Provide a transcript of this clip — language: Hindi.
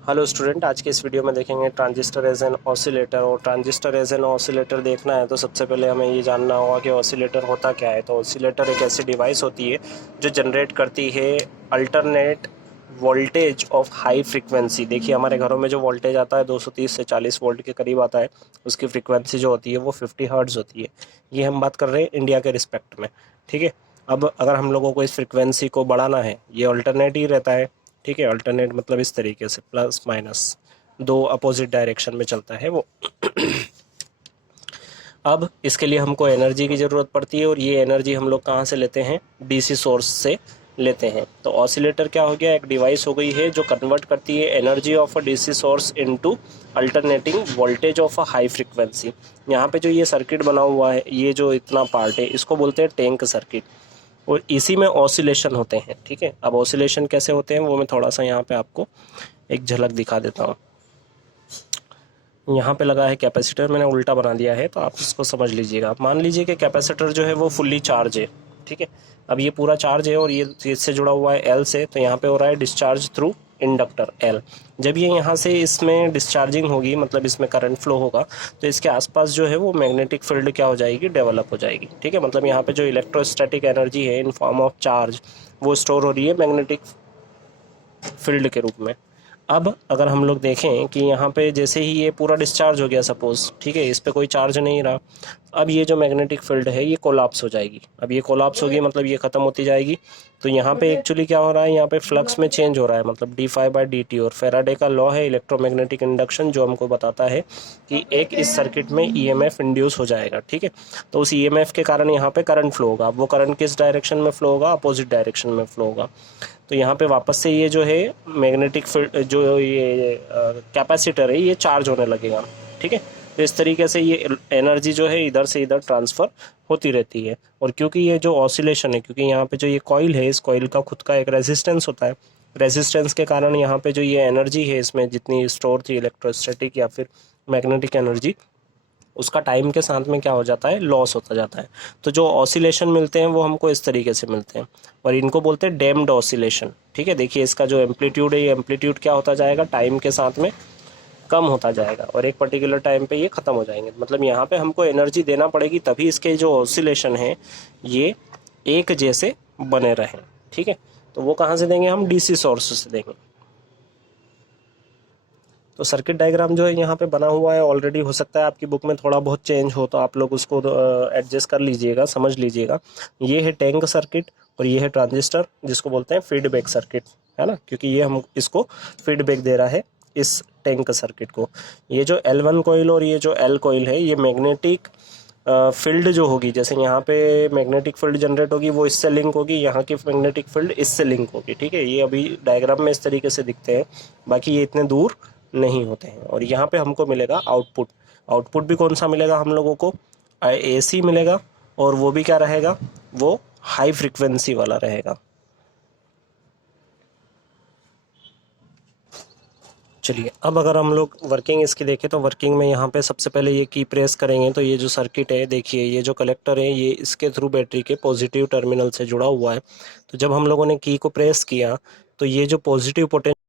हेलो स्टूडेंट, आज के इस वीडियो में देखेंगे ट्रांजिस्टर एज एन ऑसिलेटर। और ट्रांजिस्टर एज एन ऑसिलेटर देखना है तो सबसे पहले हमें ये जानना होगा कि ऑसिलेटर होता क्या है। तो ऑसिलेटर एक ऐसी डिवाइस होती है जो जनरेट करती है alternate voltage of high frequency. देखिए हमारे घरों में जो वोल्टेज आता है 230 से 40 वोल्ट के करीब आता है, उसकी फ्रीक्वेंसी जो होती है वो 50 हर्ट्ज़ होती है। ये हम बात कर रहे हैं इंडिया के रिस्पेक्ट में, ठीक है। अब अगर हम लोगों को इस फ्रीक्वेंसी को बढ़ाना है, ये अल्टरनेट ही रहता है, ठीक है। अल्टरनेट मतलब इस तरीके से प्लस माइनस दो अपोजिट डायरेक्शन में चलता है वो। अब इसके लिए हमको एनर्जी की ज़रूरत पड़ती है, और ये एनर्जी हम लोग कहाँ से लेते हैं? डीसी सोर्स से लेते हैं। तो ऑसिलेटर क्या हो गया? एक डिवाइस हो गई है जो कन्वर्ट करती है energy of a DC source into alternating voltage of a high frequency. यहाँ पे जो ये सर्किट बना हुआ है, ये जो इतना पार्ट है, इसको बोलते हैं टैंक सर्किट, और इसी में ऑसिलेशन होते हैं, ठीक है। अब ऑसिलेशन कैसे होते हैं वो मैं थोड़ा सा यहाँ पे आपको एक झलक दिखा देता हूँ। यहाँ पे लगा है कैपेसिटर, मैंने उल्टा बना दिया है तो आप इसको समझ लीजिएगा। आप मान लीजिए कि कैपेसिटर जो है वो फुल्ली चार्ज है, ठीक है। अब ये पूरा चार्ज है और ये इससे जुड़ा हुआ है एल से, तो यहाँ पे हो रहा है डिस्चार्ज थ्रू इंडक्टर एल। जब ये यहाँ से इसमें डिस्चार्जिंग होगी, मतलब इसमें करंट फ्लो होगा, तो इसके आसपास जो है वो मैग्नेटिक फील्ड क्या हो जाएगी? डेवलप हो जाएगी, ठीक है। मतलब यहाँ पे जो इलेक्ट्रोस्टैटिक एनर्जी है इन फॉर्म ऑफ चार्ज, वो स्टोर हो रही है मैग्नेटिक फील्ड के रूप में। अब अगर हम लोग देखें कि यहाँ पे जैसे ही ये पूरा डिस्चार्ज हो गया सपोज, ठीक है, इस पे कोई चार्ज नहीं रहा, अब ये जो मैग्नेटिक फील्ड है ये कोलैप्स हो जाएगी। अब ये कोलैप्स होगी मतलब ये ख़त्म होती जाएगी। तो यहाँ पे एक्चुअली क्या हो रहा है? यहाँ पे फ्लक्स में चेंज हो रहा है, मतलब d∅dt। और फैराडे का लॉ है इलेक्ट्रोमैग्नेटिक इंडक्शन, जो हमको बताता है कि एक इस सर्किट में ईएमएफ इंड्यूस हो जाएगा, ठीक है। तो उस ईएमएफ के कारण यहाँ पे करंट फ्लो होगा। अब वो करंट किस डायरेक्शन में फ्लो होगा? अपोजिट डायरेक्शन में फ्लो होगा। तो यहाँ पे वापस से ये जो है मैग्नेटिक फील्ड, जो ये कैपेसिटर है, ये चार्ज होने लगेगा, ठीक है। तो इस तरीके से ये एनर्जी जो है इधर से इधर ट्रांसफ़र होती रहती है। और क्योंकि ये जो ऑसिलेशन है, क्योंकि यहाँ पे जो ये कॉइल है, इस कॉइल का खुद का एक रेजिस्टेंस होता है, रेजिस्टेंस के कारण यहाँ पे जो ये एनर्जी है इसमें जितनी स्टोर थी इलेक्ट्रोस्टैटिक या फिर मैग्नेटिक एनर्जी, उसका टाइम के साथ में क्या हो जाता है? लॉस होता जाता है। तो जो ऑसिलेशन मिलते हैं वो हमको इस तरीके से मिलते हैं, और इनको बोलते हैं डैम्प्ड ऑसिलेशन, ठीक है। देखिए इसका जो एम्पलीट्यूड है, ये एम्पलीट्यूड क्या होता जाएगा? टाइम के साथ में कम होता जाएगा, और एक पर्टिकुलर टाइम पे ये ख़त्म हो जाएंगे। मतलब यहाँ पे हमको एनर्जी देना पड़ेगी, तभी इसके जो ऑसिलेशन है ये एक जैसे बने रहें, ठीक है। तो वो कहाँ से देंगे? हम डीसी सोर्स से देंगे। तो सर्किट डायग्राम जो है यहाँ पे बना हुआ है ऑलरेडी। हो सकता है आपकी बुक में थोड़ा बहुत चेंज हो, तो आप लोग उसको एडजस्ट कर लीजिएगा, समझ लीजिएगा। ये है टैंक सर्किट, और ये है ट्रांजिस्टर, जिसको बोलते हैं फीडबैक सर्किट, है ना, क्योंकि ये हम इसको फीडबैक दे रहा है इस टैंक सर्किट को। ये जो L1 कॉइल और ये जो L कॉइल है, ये मैग्नेटिक फील्ड जो होगी, जैसे यहाँ पे मैग्नेटिक फील्ड जनरेट होगी वो इससे लिंक होगी, यहाँ की मैग्नेटिक फील्ड इससे लिंक होगी, ठीक है। ये अभी डायग्राम में इस तरीके से दिखते हैं, बाकी ये इतने दूर नहीं होते हैं। और यहाँ पे हमको मिलेगा आउटपुट। आउटपुट भी कौन सा मिलेगा हम लोगों को? AC मिलेगा, और वो भी क्या रहेगा? वो हाई फ्रीक्वेंसी वाला रहेगा। चलिए, अब अगर हम लोग वर्किंग इसकी देखें तो वर्किंग में यहाँ पे सबसे पहले ये की प्रेस करेंगे तो ये जो सर्किट है, देखिए ये जो कलेक्टर है ये इसके थ्रू बैटरी के पॉजिटिव टर्मिनल से जुड़ा हुआ है। तो जब हम लोगों ने की को प्रेस किया तो ये जो पॉजिटिव पोटेंशियल